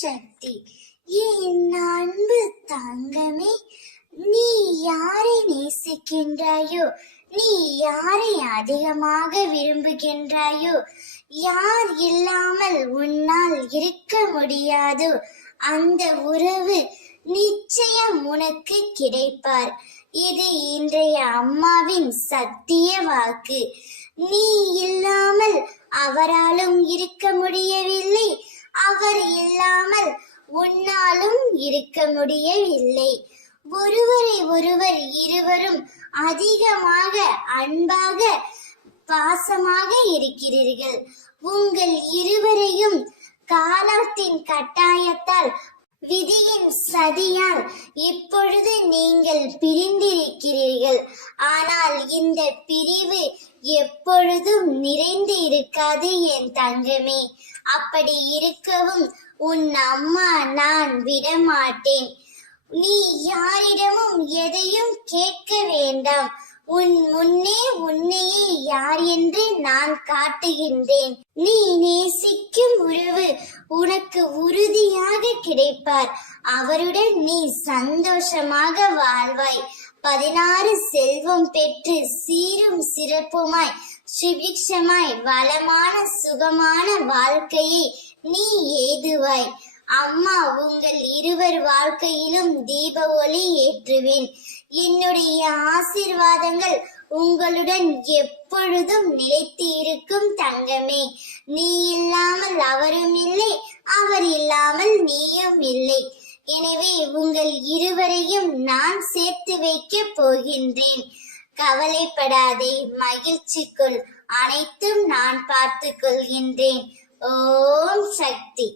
சக்தி. என் அன்பு தங்கமே, நீ யாரை நேசிக்கின்றாயோ, நீ யாரை அதிகமாக விரும்புகின்றாயோ, யார் இல்லாமல் உன்னால் இருக்க முடியாதோ அந்த உறவு நிச்சயம் உனக்கு கிடைப்பார். இது இன்றைய அம்மாவின் சத்திய வாக்கு. நீ இல்லாமல் அவராலும் இருக்க முடியவில்லை, அவர் இல்லாமல் உன்னாலும் இருக்க முடியவில்லை. ஒருவரை ஒருவர் இருவரும் அதிகமாக அன்பாக பாசமாக இருக்கிறீர்கள். உங்கள் இருவரையும் காலத்தின் கட்டாயத்தால், விதியின் சதியால் இப்பொழுது நீங்கள் பிரிந்திருக்கிறீர்கள். ஆனால் இந்த பிரிவு எப்பொழுதும் நிறைந்து இருக்காது என் தங்கமே. அப்படி இருக்கவும் உன் அம்மா நான் விடமாட்டேன். நீ யாரிடமும் எதையும் கேட்க வேண்டாம். உன் முன்னே உன்னையே யார் என்று நான் காட்டுகின்றேன். நீ நேசிக்கும் உறவு உனக்கு உறுதியாக கிடைப்பார். அவருடன் நீ சந்தோஷமாக வாழ்வாய். 16 செல்வம் பெற்று சீரும் சிறப்புமாய் சுபிக்ஷமாய் வளமான சுகமான வாழ்க்கையை நீ ஏதுவாய். அம்மா உங்கள் இருவர் வாழ்க்கையிலும் தீப ஒளி ஏற்றுவேன். என்னுடைய ஆசீர்வாதங்கள் உங்களுடன் எப்பொழுதும் நிலைத்து இருக்கும் தங்கமே. நீ இல்லாமல் அவரும் இல்லை, அவர் இல்லாமல் நீயும் இல்லை. எனவே உங்கள் இருவரையும் நான் சேர்த்து வைக்க போகின்றேன். கவலைப்படாதே, மகிழ்ச்சிக்குள் அனைத்தும் நான் பார்த்து கொள்கின்றேன். ஓம் சக்தி.